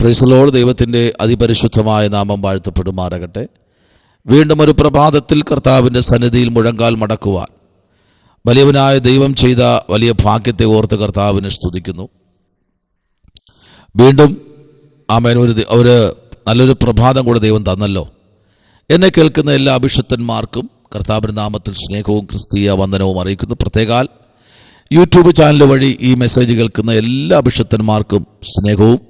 Praise the Lord. ദൈവത്തിൻ്റെ അതിപരിശുദ്ധമായ നാമം വാഴ്ത്തപ്പെടുമാറാകട്ടെ. വീണ്ടും ഒരു പ്രഭാതത്തിൽ കർത്താവിൻ്റെ സന്നിധിയിൽ മുഴങ്കാൽ മടക്കുവാൻ വലിയവനായ ദൈവം ചെയ്ത വലിയ ഭാഗ്യത്തെ ഓർത്ത് കർത്താവിനെ സ്തുതിക്കുന്നു. വീണ്ടും ആമേൻ ഒരു നല്ലൊരു പ്രഭാതം കൂടെ ദൈവം തന്നല്ലോ. എന്നെ കേൾക്കുന്ന എല്ലാ അഭിഷിക്തന്മാർക്കും കർത്താവിൻ്റെ നാമത്തിൽ സ്നേഹവും ക്രിസ്തീയ വന്ദനവും അറിയിക്കുന്നു. പ്രത്യേകാൽ യൂട്യൂബ് ചാനൽ വഴി ഈ മെസ്സേജ് കേൾക്കുന്ന എല്ലാ അഭിഷിക്തന്മാർക്കും സ്നേഹവും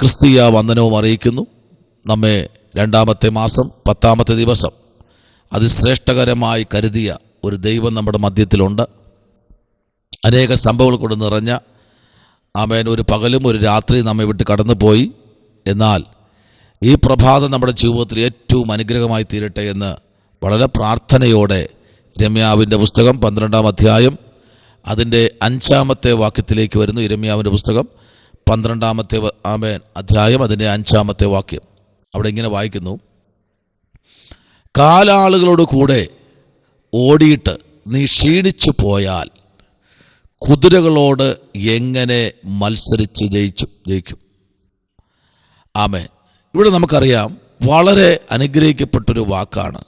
ക്രിസ്തീയ വന്ദനവും അറിയിക്കുന്നു. നമ്മെ 2-ാമത്തെ മാസം 10-ാമത്തെ ദിവസം അതിശ്രേഷ്ഠകരമായി കരുതിയ ഒരു ദൈവം നമ്മുടെ മധ്യത്തിലുണ്ട്. അനേക സംഭവങ്ങൾ കൊണ്ട് നിറഞ്ഞ ഒരു പകലും ഒരു രാത്രി നമ്മെ വിട്ട് കടന്നുപോയി. എന്നാൽ ഈ പ്രഭാതം നമ്മുടെ ജീവിതത്തിൽ ഏറ്റവും അനുഗ്രഹമായി തീരട്ടെ എന്ന് വളരെ പ്രാർത്ഥനയോടെ യിരെമ്യാവിൻ്റെ പുസ്തകം 12-ാം അധ്യായം അതിൻ്റെ 5-ാമത്തെ വാക്യത്തിലേക്ക് വരുന്നു. യിരെമ്യാവിൻ്റെ പുസ്തകം 12-ാമത്തെ അധ്യായം അതിൻ്റെ 5-ാമത്തെ വാക്യം. അവിടെ ഇങ്ങനെ വായിക്കുന്നു: കാലാളുകളോട് കൂടെ ഓടിയിട്ട് നീ ക്ഷീണിച്ചു പോയാൽ കുതിരകളോട് എങ്ങനെ മത്സരിച്ച് ജയിക്കും? ആമേൻ. ഇവിടെ നമുക്കറിയാം, വളരെ അനുഗ്രഹിക്കപ്പെട്ടൊരു വാക്കാണ്,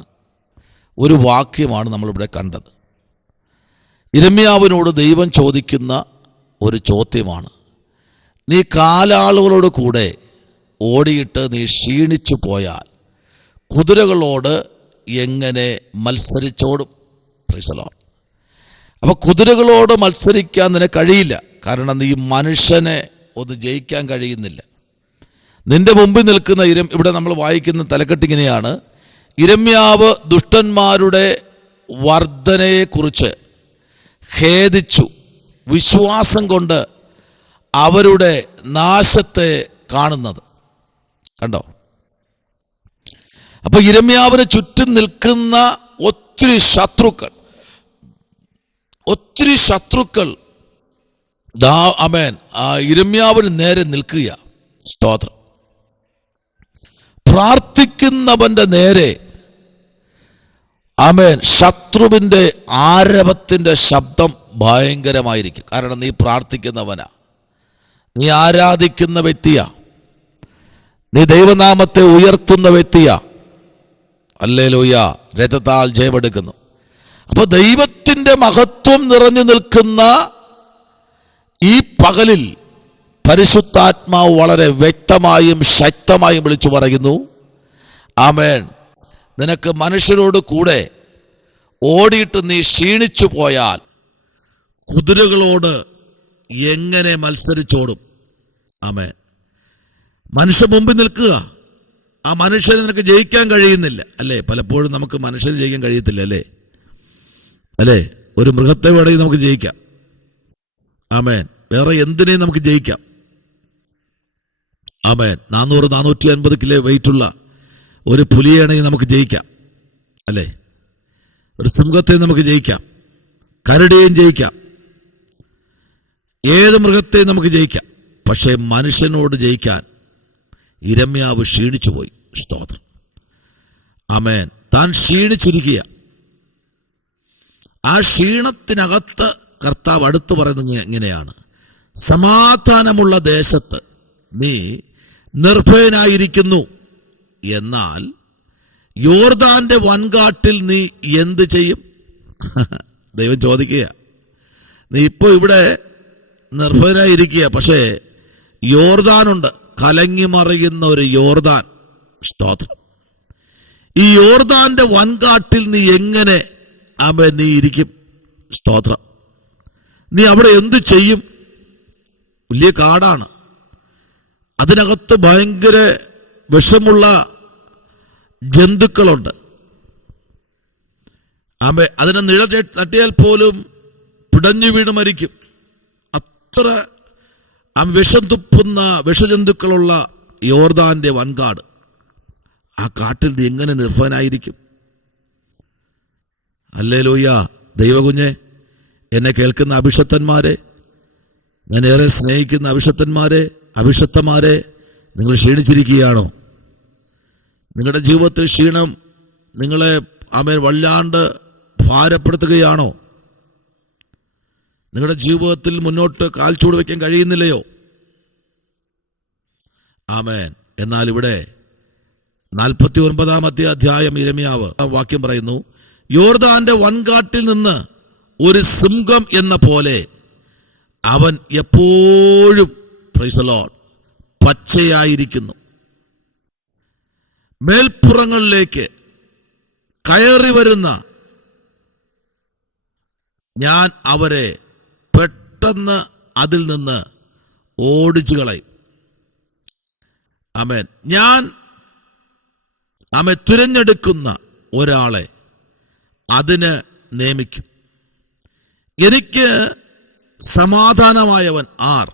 ഒരു വാക്യമാണ് നമ്മളിവിടെ കണ്ടത്. യിരെമ്യാവിനോട് ദൈവം ചോദിക്കുന്ന ഒരു ചോദ്യമാണ്: നീ കാലാളുകളോട് കൂടെ ഓടിയിട്ട് നീ ക്ഷീണിച്ചു പോയാൽ കുതിരകളോട് എങ്ങനെ മത്സരിച്ചോടും? Praise the Lord. അപ്പോൾ കുതിരകളോട് മത്സരിക്കാൻ നിനക്ക് കഴിയില്ല. കാരണം നീ മനുഷ്യനെ ഒന്ന് ജയിക്കാൻ കഴിയുന്നില്ല. നിന്റെ മുമ്പിൽ നിൽക്കുന്ന ഇവിടെ നമ്മൾ വായിക്കുന്ന തലക്കെട്ടിങ്ങനെയാണ്: യിരെമ്യാവ് ദുഷ്ടന്മാരുടെ വർധനയെക്കുറിച്ച് ഖേദിച്ചു, വിശ്വാസം കൊണ്ട് അവരുടെ നാശത്തെ കാണുന്നത്. കണ്ടോ? അപ്പൊ യിരെമ്യാവിന് ചുറ്റും നിൽക്കുന്ന ഒത്തിരി ശത്രുക്കൾ യിരെമ്യാവിന് നേരെ നിൽക്കുക. സ്തോത്രം. പ്രാർത്ഥിക്കുന്നവന്റെ നേരെ ശത്രുവിൻ്റെ ആരവത്തിൻ്റെ ശബ്ദം ഭയങ്കരമായിരിക്കും. കാരണം നീ പ്രാർത്ഥിക്കുന്നവനാ, നീ ആരാധിക്കുന്ന വ്യക്തിയാ, നീ ദൈവനാമത്തെ ഉയർത്തുന്ന വ്യക്തിയാ. ഹല്ലേലൂയ. രഥത്താൽ ജയമെടുക്കുന്നു. അപ്പോൾ ദൈവത്തിൻ്റെ മഹത്വം നിറഞ്ഞു നിൽക്കുന്ന ഈ പകലിൽ പരിശുദ്ധാത്മാവ് വളരെ വ്യക്തമായും ശക്തമായും വിളിച്ചു പറയുന്നു: ആമേൻ, നിനക്ക് മനുഷ്യരോട് കൂടെ ഓടിയിട്ട് നീ ക്ഷീണിച്ചു പോയാൽ കുതിരകളോട് എങ്ങനെ മത്സരിച്ചോടും? ആമേൻ. മനുഷ്യ മുമ്പിൽ നിൽക്കുക, ആ മനുഷ്യനെ നിനക്ക് ജയിക്കാൻ കഴിയുന്നില്ല അല്ലേ? പലപ്പോഴും നമുക്ക് മനുഷ്യനെ ജയിക്കാൻ കഴിയത്തില്ല അല്ലേ? ഒരു മൃഗത്തെ വേണമെങ്കിൽ നമുക്ക് ജയിക്കാം. ആമേൻ. വേറെ എന്തിനേയും നമുക്ക് ജയിക്കാം. ആമേൻ. 400-450 കിലോ വെയിറ്റുള്ള ഒരു പുലിയാണെങ്കിൽ നമുക്ക് ജയിക്കാം അല്ലേ? ഒരു സിംഹത്തെ നമുക്ക് ജയിക്കാം, കരടിയെയും ജയിക്കാം, ഏത് മൃഗത്തെയും നമുക്ക് ജയിക്കാം. പക്ഷേ മനുഷ്യനോട് ജയിക്കാൻ യിരെമ്യാവ് ക്ഷീണിച്ചു പോയി. സ്തോത്രം. ആമേൻ. താൻ ക്ഷീണിച്ചിരിക്കുക. ആ ക്ഷീണത്തിനകത്ത് കർത്താവ് അടുത്ത് പറയുന്നത് എങ്ങനെയാണ്: സമാധാനമുള്ള ദേശത്ത് നീ നിർഭയനായിരിക്കുന്നു, എന്നാൽ യോർദാന്റെ വൻകാട്ടിൽ നീ എന്ത് ചെയ്യും? ദൈവം ചോദിക്കുക. നീ ഇപ്പോൾ ഇവിടെ നിർഭയനായിരിക്കുക, പക്ഷേ യോർദാനുണ്ട്, കലങ്ങി മറിയുന്ന ഒരു യോർദാൻ. സ്തോത്രം. ഈ യോർദാന്റെ വൻകാട്ടിൽ നീ എങ്ങനെ നീ ഇരിക്കും? സ്തോത്രം. നീ അവിടെ എന്ത് ചെയ്യും? വലിയ കാടാണ്, അതിനകത്ത് ഭയങ്കര വിഷമുള്ള ജന്തുക്കളുണ്ട്. അതിനെ നിഴ തട്ടിയാൽ പോലും പിടഞ്ഞു വീണ് മരിക്കും. അത്ര വിഷം തുപ്പുന്ന വിഷജന്തുക്കളുള്ള യോർദാന്റെ വൻകാട്. ആ കാട്ടിൽ നീ എങ്ങനെ നിർഭയനായിരിക്കും? ഹല്ലേലൂയ. ദൈവകുഞ്ഞെ, എന്നെ കേൾക്കുന്ന അഭിഷിക്തന്മാരെ, ഞാൻ ഏറെ സ്നേഹിക്കുന്ന അഭിഷിക്തന്മാരെ, നിങ്ങൾ ക്ഷീണിച്ചിരിക്കുകയാണോ? നിങ്ങളുടെ ജീവിതത്തിൽ ക്ഷീണം നിങ്ങളെ വല്ലാണ്ട് ഭാരപ്പെടുത്തുകയാണോ? നിങ്ങളുടെ ജീവിതത്തിൽ മുന്നോട്ട് കാൽ ചൂട് വയ്ക്കാൻ കഴിയുന്നില്ലയോ? ആമേൻ. എന്നാൽ ഇവിടെ 49 അധ്യായം യിരെമ്യാവ് വാക്യം പറയുന്നു, യോർദാന്റെ വൻകാട്ടിൽ നിന്ന് ഒരു സിംഹം എന്ന പോലെ അവൻ എപ്പോഴും പ്രൈസ് ദി ലോർഡ് പച്ചയായിരിക്കുന്നു. മേൽപ്പുറങ്ങളിലേക്ക് കയറി വരുന്ന ഞാൻ അവരെ പെട്ടെന്ന് അതിൽ നിന്ന് ഓടിച്ചു കളയും. ആമേൻ. ഞാൻ തിരഞ്ഞെടുക്കുന്ന ഒരാളെ അതിന് നിയമിക്കും. എനിക്ക് സമാധാനമായവൻ ആർ?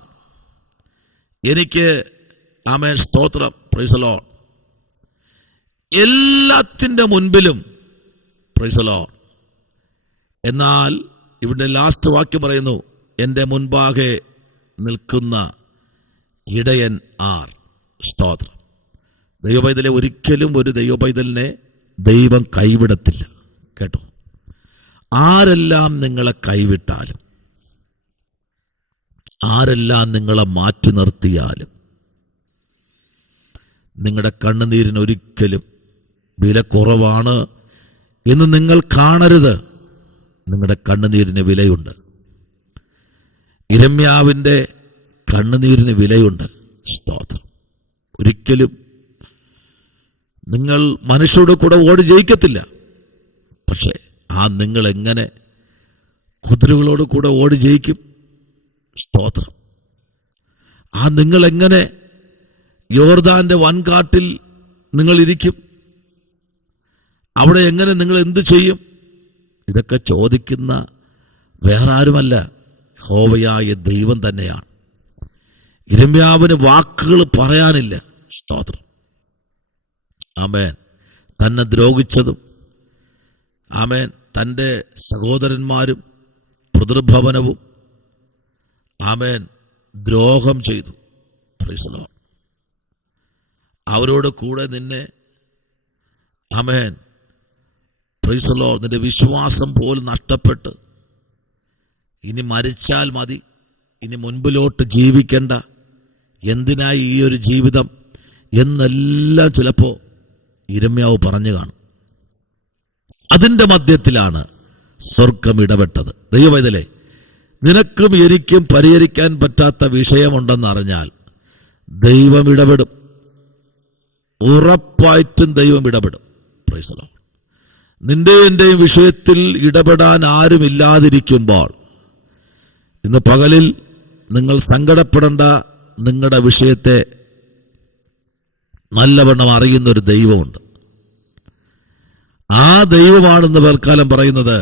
എനിക്ക് ആമേൻ സ്തോത്രം, പ്രൈസ് ദി ലോർഡ്. എല്ലാത്തിൻ്റെ മുൻപിലും പ്രൈസ് ദി ലോർഡ്. എന്നാൽ ഇവിടെ ലാസ്റ്റ് വാക്യം പറയുന്നു, എൻ്റെ മുൻപാകെ നിൽക്കുന്ന ഇടയൻ ആർ? സ്തോത്രം. ദൈവപൈതലെ, ഒരിക്കലും ഒരു ദൈവപൈതലിനെ ദൈവം കൈവിടത്തില്ല കേട്ടോ. ആരെല്ലാം നിങ്ങളെ കൈവിട്ടാലും, ആരെല്ലാം നിങ്ങളെ മാറ്റി നിർത്തിയാലും, നിങ്ങളുടെ കണ്ണുനീരിന് ഒരിക്കലും വില കുറവാണ് എന്ന് നിങ്ങൾ കാണരുത്. നിങ്ങളുടെ കണ്ണുനീരിന് വിലയുണ്ട്. യിരെമ്യാവിൻ്റെ കണ്ണുനീരിന് വിലയുണ്ട്. സ്തോത്രം. ഒരിക്കലും നിങ്ങൾ മനുഷ്യരുടെ കൂടെ ഓടി ജയിക്കത്തില്ല. പക്ഷേ നിങ്ങൾ എങ്ങനെ കുതിരകളോട് കൂടെ ഓടി ജയിക്കും? സ്തോത്രം. നിങ്ങൾ എങ്ങനെ യോർദാന്റെ വൻകാട്ടിൽ നിങ്ങൾ ഇരിക്കും? അവിടെ എങ്ങനെ നിങ്ങൾ എന്ത് ചെയ്യും? ഇതൊക്കെ ചോദിക്കുന്ന വേറെ ആരുമല്ല, യഹോവയായ ദൈവം തന്നെയാണ്. യിരെമ്യാവിന് വാക്കുകൾ പറയാനില്ല. സ്തോത്രം. ആമേൻ. തന്നെ ദ്രോഹിച്ചതും ആമേൻ തൻ്റെ സഹോദരന്മാരും പിതൃഭവനവും ആമേൻ ദ്രോഹം ചെയ്തു. Praise the Lord. അവരോട് കൂടെ നിന്നെ ആമേൻ പ്രൈസ് ദി ലോർഡ് നിന്റെ വിശ്വാസം പോലും നഷ്ടപ്പെട്ട് ഇനി മരിച്ചാൽ മതി, ഇനി മുൻപിലോട്ട് ജീവിക്കണ്ട, എന്തിനായി ഈ ഒരു ജീവിതം എന്നെല്ലാം ചിലപ്പോൾ യിരെമ്യാവ് പറഞ്ഞു കാണും. അതിൻ്റെ മധ്യത്തിലാണ് സ്വർഗം ഇടപെട്ടത്. ദൈവപൈതലേ, നിനക്കും എനിക്കും പരിഹരിക്കാൻ പറ്റാത്ത വിഷയമുണ്ടെന്നറിഞ്ഞാൽ ദൈവം ഇടപെടും. ഉറപ്പായിട്ടും ദൈവം ഇടപെടും. Praise the Lord. നിന്റെ എൻ്റെയും വിഷയത്തിൽ ഇടപെടാൻ ആരുമില്ലാതിരിക്കുമ്പോൾ ഇന്ന് പകലിൽ നിങ്ങൾ സങ്കടപ്പെടേണ്ട. നിങ്ങളുടെ വിഷയത്തെ നല്ലവണ്ണം അറിയുന്നൊരു ദൈവമുണ്ട്. ആ ദൈവമാണെന്ന് തൽക്കാലം പറയുന്നത്,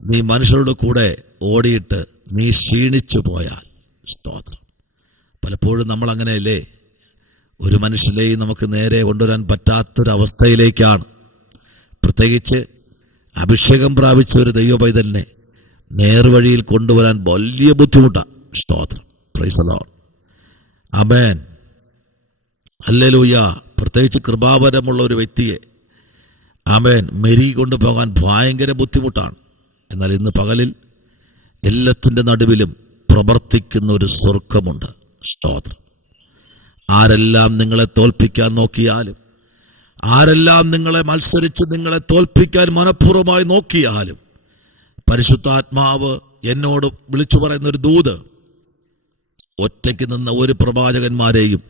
നീ മനുഷ്യരുടെ കൂടെ ഓടിയിട്ട് നീ ക്ഷീണിച്ചു പോയാൽ. സ്തോത്രം. പലപ്പോഴും നമ്മൾ അങ്ങനെയല്ലേ, ഒരു മനുഷ്യനെയും നമുക്ക് നേരെ കൊണ്ടുവരാൻ പറ്റാത്തൊരവസ്ഥയിലേക്കാണ്. പ്രത്യേകിച്ച് അഭിഷേകം പ്രാപിച്ച ഒരു ദൈവപൈതലിനെ നേർവഴിയിൽ കൊണ്ടുവരാൻ വലിയ ബുദ്ധിമുട്ടാണ്. സ്തോത്രം. Praise the Lord. Amen. Hallelujah. പ്രത്യേകിച്ച് കൃപാവരമുള്ള ഒരു വ്യക്തിയെ ആമേൻ മെരി കൊണ്ടുപോകാൻ ഭയങ്കര ബുദ്ധിമുട്ടാണ്. എന്നാൽ ഇന്ന് പകലിൽ എല്ലാത്തിൻ്റെ നടുവിലും പ്രവർത്തിക്കുന്ന ഒരു സ്വർഗമുണ്ട്. സ്തോത്രം. ആരെല്ലാം നിങ്ങളെ തോൽപ്പിക്കാൻ നോക്കിയാലും, ആരെല്ലാം നിങ്ങളെ മത്സരിച്ച് നിങ്ങളെ തോൽപ്പിക്കാൻ മനഃപൂർവ്വമായി നോക്കിയാലും, പരിശുദ്ധാത്മാവ് എന്നോട് വിളിച്ചു പറയുന്നൊരു ദൂത്, ഒറ്റയ്ക്ക് നിന്ന ഒരു പ്രവാചകന്മാരെയും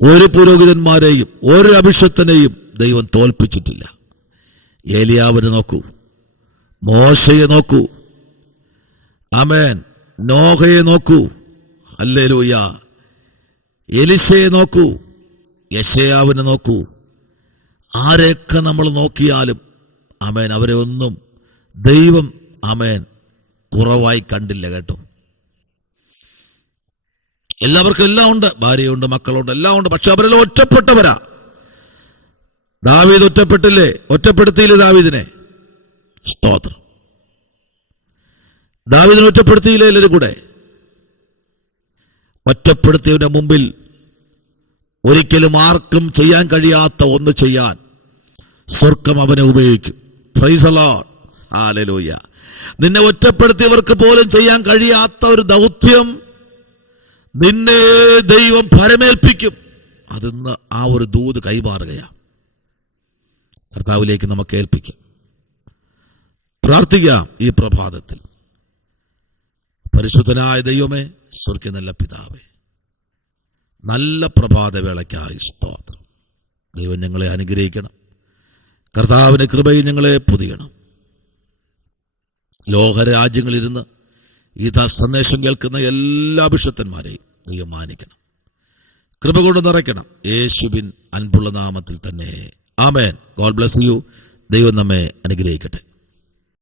ഒരു പുരോഹിതന്മാരെയും ഒരു അഭിഷക്തനെയും ദൈവം തോൽപ്പിച്ചിട്ടില്ല. ഏലിയാവിനെ നോക്കൂ, മോശയെ നോക്കൂ, ആമേൻ, നോഹയെ നോക്കൂ, ഹല്ലേലൂയ, എലിശയെ നോക്കൂ, യെശയ്യാവിനെ നോക്കൂ. ആരെയൊക്കെ നമ്മൾ നോക്കിയാലും ആമേൻ അവരെ ഒന്നും ദൈവം ആമേൻ കുറവായി കണ്ടില്ല കേട്ടോ. എല്ലാവർക്കും എല്ലാം ഉണ്ട്, ഭാര്യയുണ്ട്, മക്കളുണ്ട്, എല്ലാം ഉണ്ട്. പക്ഷെ അവരെല്ലാം ഒറ്റപ്പെട്ടവരാ. ദാവീദ് ഒറ്റപ്പെട്ടില്ലേ? ഒറ്റപ്പെടുത്തിയില്ലേ ദാവീദിനെ? സ്തോത്രം. ദാവീദിനെ ഒറ്റപ്പെടുത്തിയില്ലേ എല്ലാവരും കൂടെ? ഒറ്റപ്പെടുത്തിയവന്റെ മുമ്പിൽ ഒരിക്കലും ആർക്കും ചെയ്യാൻ കഴിയാത്ത ഒന്ന് ചെയ്യാൻ സ്വർഗം അവനെ ഉപയോഗിക്കും. Praise the Lord. ഹല്ലേലൂയ. നിന്നെ ഒറ്റപ്പെടുത്തിയവർക്ക് പോലും ചെയ്യാൻ കഴിയാത്ത ഒരു ദൗത്യം നിന്നെ ദൈവം പരമേൽപ്പിക്കും. അതിന്ന് ആ ഒരു ദൂത് കൈമാറുകയാണ്. കർത്താവിലേക്ക് നമുക്ക് ഏൽപ്പിക്കാം, പ്രാർത്ഥിക്കാം. ഈ പ്രഭാതത്തിൽ പരിശുദ്ധനായ ദൈവമേ, സ്വർഗ്ഗീയ നല്ല പിതാവേ, നല്ല പ്രഭാതവേളയ്ക്കായി സ്തോത്രം. ദൈവം ഞങ്ങളെ അനുഗ്രഹിക്കണം. കർത്താവിൻ്റെ കൃപയിൽ ഞങ്ങളെ പൊതിയണം. ലോകരാജ്യങ്ങളിലിരുന്ന് ഈ സന്ദേശം കേൾക്കുന്ന എല്ലാ ബിഷപ്പന്മാരെയും ദൈവം മാനിക്കണം, കൃപ കൊണ്ട് നിറയ്ക്കണം. യേശുവിൻ അൻപുള്ള നാമത്തിൽ തന്നെ ആമേൻ. God bless you. ദൈവം നമ്മെ അനുഗ്രഹിക്കട്ടെ.